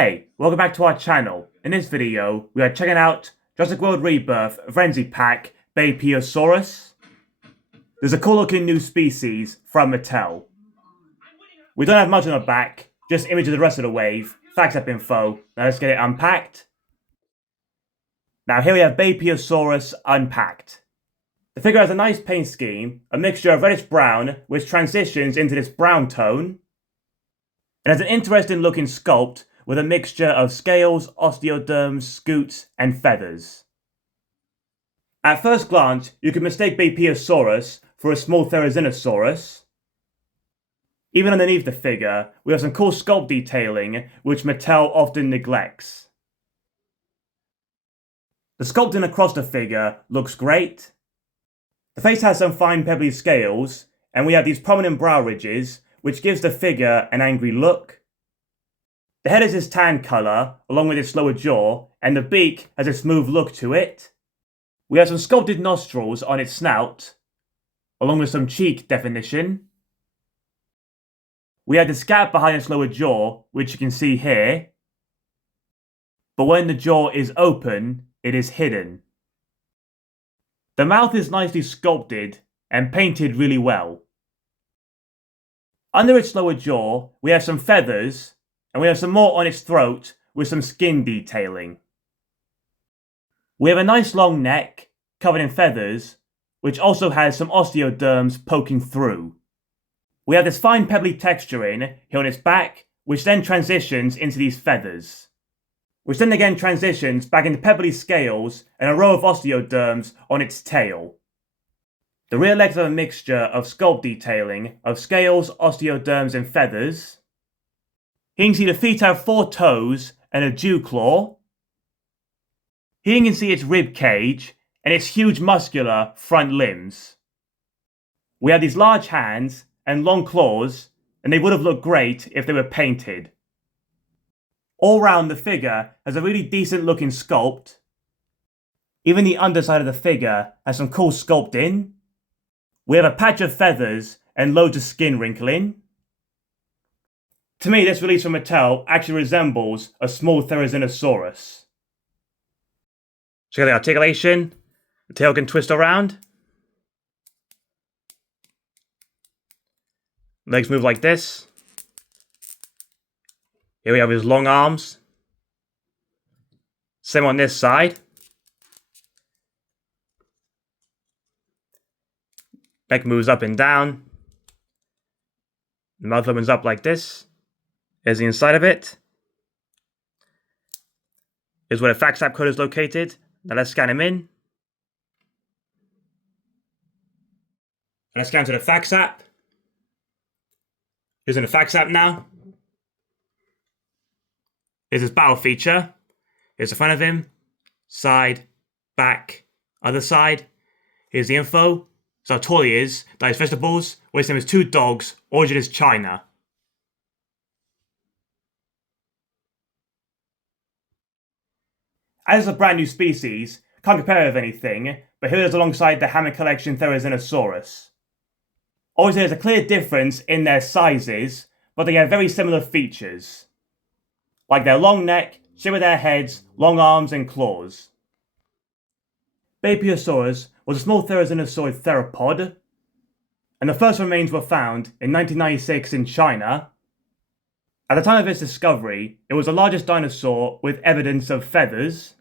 Hey, welcome back to our channel. In this video, we are checking out Jurassic World Rebirth Frenzy Pack Beipiaosaurus. There's a cool looking new species from Mattel. We don't have much on the back, just images of the rest of the wave, facts up info. Now let's get it unpacked. Now here we have Beipiaosaurus unpacked. The figure has a nice paint scheme, a mixture of reddish brown which transitions into this brown tone. It has an interesting looking sculpt with a mixture of scales, osteoderms, scutes, and feathers. At first glance, you could mistake Beipiaosaurus for a small Therizinosaurus. Even underneath the figure, we have some cool sculpt detailing, which Mattel often neglects. The sculpting across the figure looks great. The face has some fine pebbly scales, and we have these prominent brow ridges, which gives the figure an angry look. The head is this tan colour, along with its lower jaw, and the beak has a smooth look to it. We have some sculpted nostrils on its snout, along with some cheek definition. We have this gap behind its lower jaw, which you can see here. But when the jaw is open, it is hidden. The mouth is nicely sculpted and painted really well. Under its lower jaw, we have some feathers, and we have some more on its throat with some skin detailing. We have a nice long neck, covered in feathers, which also has some osteoderms poking through. We have this fine pebbly texturing here on its back, which then transitions into these feathers, which then again transitions back into pebbly scales and a row of osteoderms on its tail. The rear legs are a mixture of sculpt detailing of scales, osteoderms, and feathers. Here you can see the feet have 4 toes and a dew claw. Here you can see its rib cage and its huge muscular front limbs. We have these large hands and long claws, and they would have looked great if they were painted. All round, the figure has a really decent looking sculpt. Even the underside of the figure has some cool sculpting. We have a patch of feathers and loads of skin wrinkling. To me, this release from Mattel actually resembles a small Therizinosaurus. Check out the articulation. The tail can twist around. Legs move like this. Here we have his long arms. Same on this side. Neck moves up and down. The mouth opens up like this. Here's the inside of it. Here's where the fax app code is located. Now let's scan him in. Let's scan to the fax app. Here's in the fax app now. Here's his battle feature. Here's the front of him. Side, back, other side. Here's the info. So how tall he is, dies vegetables, weighs him as 2 dogs, origin is China. As a brand new species, can't compare it with anything, but here it is alongside the Hammer Collection Therizinosaurus. Obviously there's a clear difference in their sizes, but they have very similar features, like their long neck, shape of their heads, long arms and claws. Beipiaosaurus was a small Therizinosaur theropod, and the first remains were found in 1996 in China. At the time of its discovery, it was the largest dinosaur with evidence of feathers,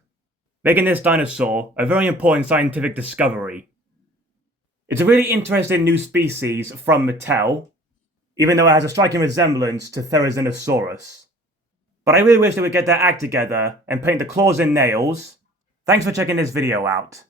making this dinosaur a very important scientific discovery. It's a really interesting new species from Mattel, even though it has a striking resemblance to Therizinosaurus. But I really wish they would get their act together and paint the claws and nails. Thanks for checking this video out.